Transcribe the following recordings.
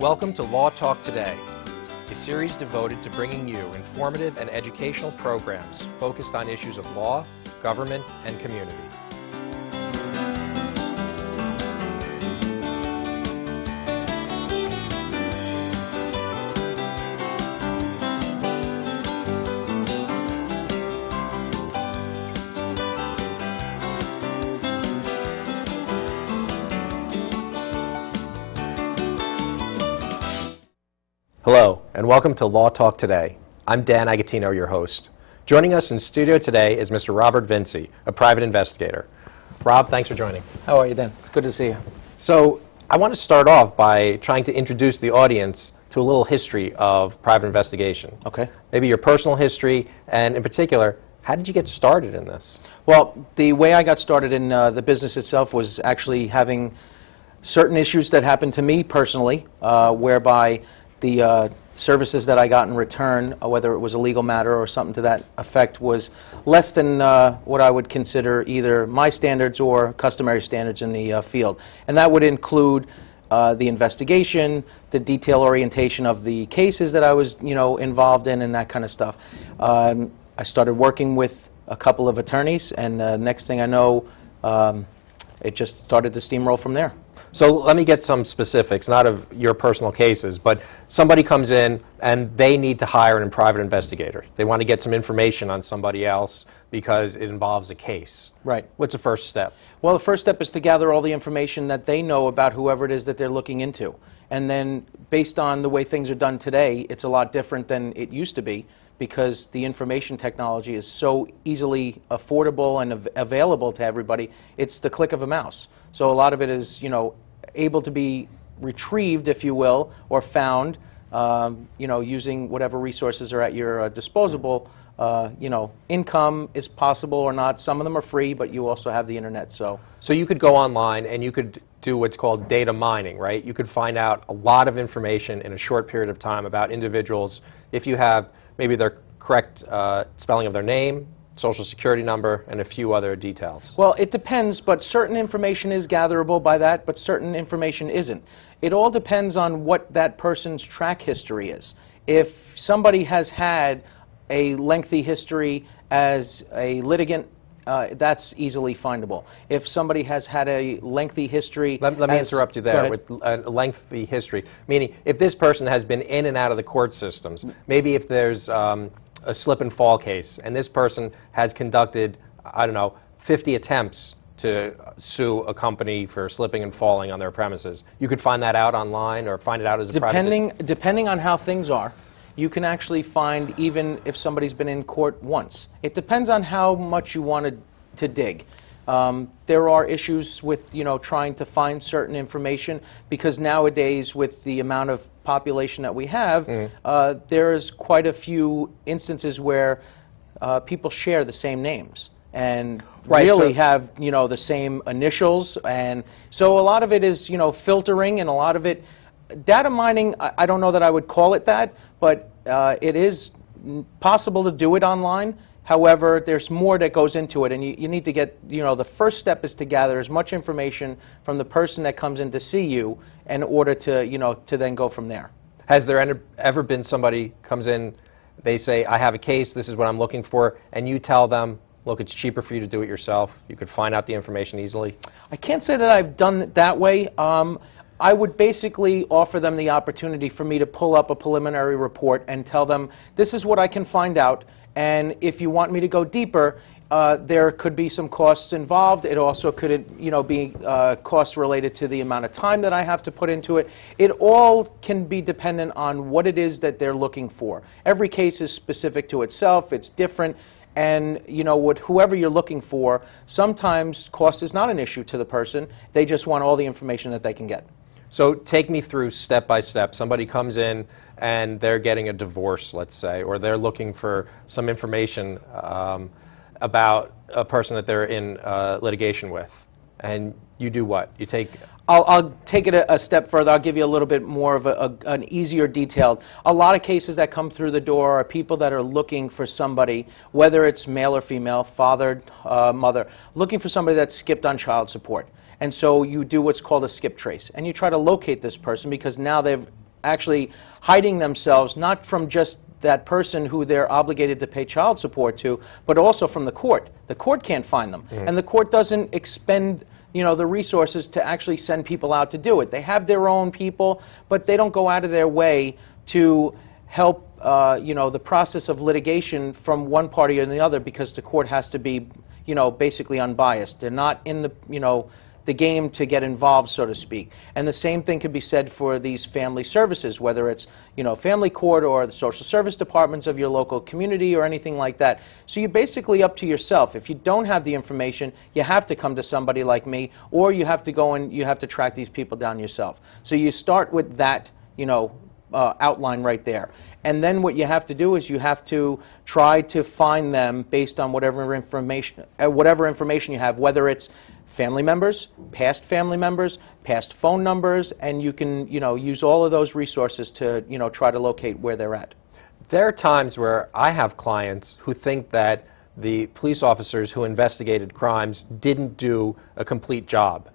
Welcome to Law Talk Today, a series devoted to bringing you informative and educational programs focused on issues of law, government, and community. Hello, and welcome to Law Talk Today. I'm Dan Agatino, your host. Joining us in studio today is Mr. Robert Vinci, a private investigator. Rob, thanks for joining. How are you, Dan? It's good to see you. So, I want to start off by trying to introduce the audience to a little history of private investigation. Okay. Maybe your personal history, and in particular, how did you get started in this? Well, the way I got started in the business itself was actually having certain issues that happened to me personally, whereby the services that I got in return, whether it was a legal matter or something to that effect, was less than what I would consider either my standards or customary standards in the field. And that would include the investigation, the detail orientation of the cases that I was, involved in, and that kind of stuff. I started working with a couple of attorneys, and next thing I know, it just started to steamroll from there. So let me get some specifics, not of your personal cases, but somebody comes in and they need to hire a private investigator. They want to get some information on somebody else because it involves a case. Right. What's the first step? Well, the first step is to gather all the information that they know about whoever it is that they're looking into. And then, based on the way things are done today, it's a lot different than it used to be, because the information technology is so easily affordable and available to everybody. It's the click of a mouse. So a lot of it is, able to be retrieved, if you will, or found, using whatever resources are at your disposable. Income is possible or not. Some of them are free, but you also have the internet. So you could go online and you could do what's called data mining, right? You could find out a lot of information in a short period of time about individuals if you have maybe their correct spelling of their name, social security number, and a few other details. Well, it depends, but certain information is gatherable by that, but certain information isn't. It all depends on what that person's track history is. If somebody has had a lengthy history as a litigant, that's easily findable. If somebody has had a lengthy history... Let me interrupt you there with a lengthy history. Meaning, if this person has been in and out of the court systems, maybe if there's a slip and fall case, and this person has conducted, 50 attempts to sue a company for slipping and falling on their premises, you could find that out online or find it out as a private... Depending on how things are, you can actually find even if somebody's been in court once. It depends on how much you wanted to dig. There are issues with, trying to find certain information, because nowadays, with the amount of population that we have, there's quite a few instances where people share the same names and really have, the same initials. And so a lot of it is, filtering, and a lot of it, data mining, I don't know that I would call it that, but it is possible to do it online. However, there's more that goes into it, and you need to get, the first step is to gather as much information from the person that comes in to see you in order to, to then go from there. Has there ever been somebody comes in, they say, I have a case, this is what I'm looking for, and you tell them, look, it's cheaper for you to do it yourself, you could find out the information easily? I can't say that I've done it that way. I would basically offer them the opportunity for me to pull up a preliminary report and tell them, this is what I can find out, and if you want me to go deeper, there could be some costs involved. It also could, be costs related to the amount of time that I have to put into it. It all can be dependent on what it is that they're looking for. Every case is specific to itself. It's different. And, with whoever you're looking for, sometimes cost is not an issue to the person. They just want all the information that they can get. So take me through step by step. Somebody comes in and they're getting a divorce, let's say, or they're looking for some information about a person that they're in litigation with. And you do what? You take... I'll take it a step further. I'll give you a little bit more of an easier detailed. A lot of cases that come through the door are people that are looking for somebody, whether it's male or female, father, mother, looking for somebody that's skipped on child support. And so you do what's called a skip trace. And you try to locate this person because now they've actually hiding themselves, not from just that person who they're obligated to pay child support to, but also from the court. The court can't find them, and the court doesn't expend the resources to actually send people out to do it. They have their own people, but they don't go out of their way to help the process of litigation from one party or the other, because the court has to be basically unbiased. They're not in the game to get involved, so to speak. And the same thing could be said for these family services, whether it's family court or the social service departments of your local community or anything like that. So you're basically up to yourself. If you don't have the information, you have to come to somebody like me, or you have to go and you have to track these people down yourself. So you start with that outline right there. And then what you have to do is you have to try to find them based on whatever information you have, whether it's family members, past phone numbers, and you can use all of those resources to try to locate where they're at. There are times where I have clients who think that the police officers who investigated crimes didn't do a complete job.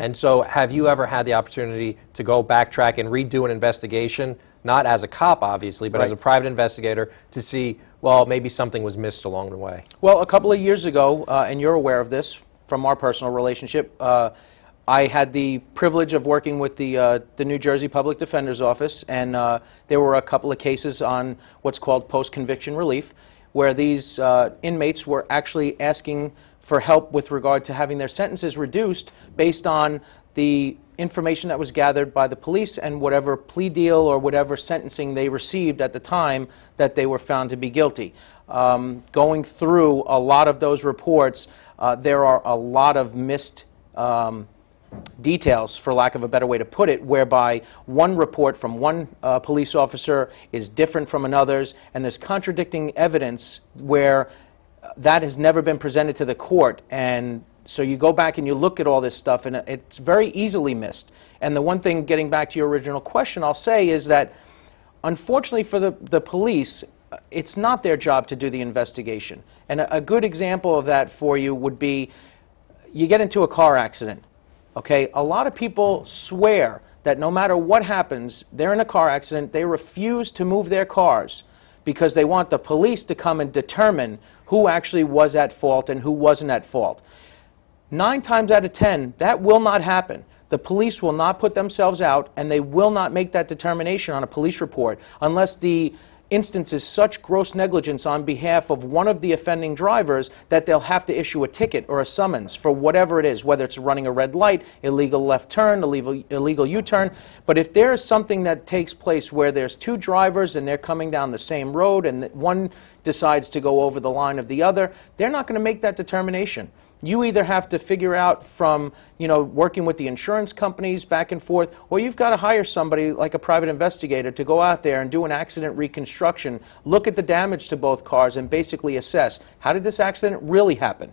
And so have you ever had the opportunity to go backtrack and redo an investigation, not as a cop obviously, but as a private investigator, to see, well, maybe something was missed along the way? Well, a couple of years ago, and you're aware of this from our personal relationship, I had the privilege of working with the New Jersey Public Defender's Office, and there were a couple of cases on what's called post-conviction relief, where these inmates were actually asking for help with regard to having their sentences reduced based on the information that was gathered by the police and whatever plea deal or whatever sentencing they received at the time that they were found to be guilty. Going through a lot of those reports, there are a lot of missed details, for lack of a better way to put it, whereby one report from one police officer is different from another's, and there's contradicting evidence where that has never been presented to the court. And so you go back and you look at all this stuff, and it's very easily missed. And the one thing, getting back to your original question, I'll say is that unfortunately for the police, it's not their job to do the investigation. And a good example of that for you would be, you get into a car accident. Okay, a lot of people swear that no matter what happens, they're in a car accident, they refuse to move their cars because they want the police to come and determine who actually was at fault and who wasn't at fault. 9 times out of 10, that will not happen. The police will not put themselves out, and they will not make that determination on a police report unless the instance is such gross negligence on behalf of one of the offending drivers that they'll have to issue a ticket or a summons for whatever it is, whether it's running a red light, illegal left turn, illegal U-turn. But if there is something that takes place where there's 2 drivers and they're coming down the same road and one decides to go over the line of the other, they're not going to make that determination. You either have to figure out from, working with the insurance companies back and forth, or you've got to hire somebody like a private investigator to go out there and do an accident reconstruction, look at the damage to both cars, and basically assess, how did this accident really happen?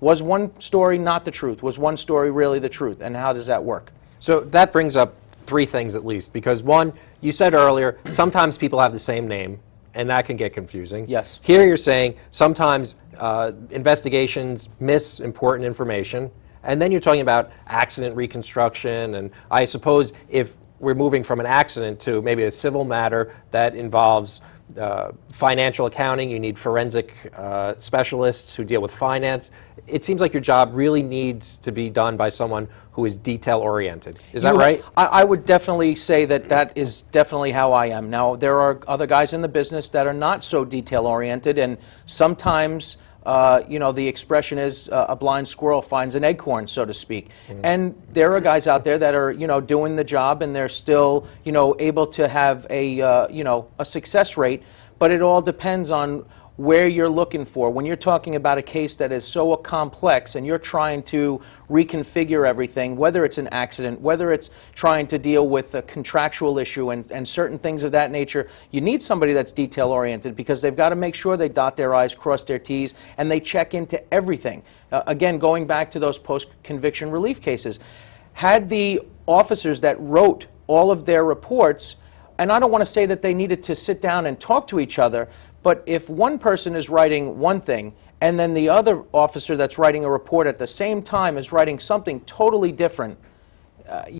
Was one story not the truth? Was one story really the truth? And how does that work? So that brings up 3 things at least, because one, you said earlier, sometimes people have the same name, and that can get confusing. Yes. Here you're saying sometimes investigations miss important information, and then you're talking about accident reconstruction, and I suppose if we're moving from an accident to maybe a civil matter that involves financial accounting, you need forensic specialists who deal with finance. It seems like your job really needs to be done by someone who is detail-oriented. Is that right? I would definitely say that that is definitely how I am. Now, there are other guys in the business that are not so detail-oriented, and sometimes the expression is a blind squirrel finds an acorn, so to speak. And there are guys out there that are, doing the job, and they're still, able to have a success rate, but it all depends on where you're looking for. When you're talking about a case that is so complex and you're trying to reconfigure everything, whether it's an accident, whether it's trying to deal with a contractual issue and certain things of that nature, you need somebody that's detail-oriented, because they've got to make sure they dot their I's, cross their T's, and they check into everything. Again, going back to those post-conviction relief cases, had the officers that wrote all of their reports, and I don't want to say that they needed to sit down and talk to each other, but if one person is writing one thing and then the other officer that's writing a report at the same time is writing something totally different,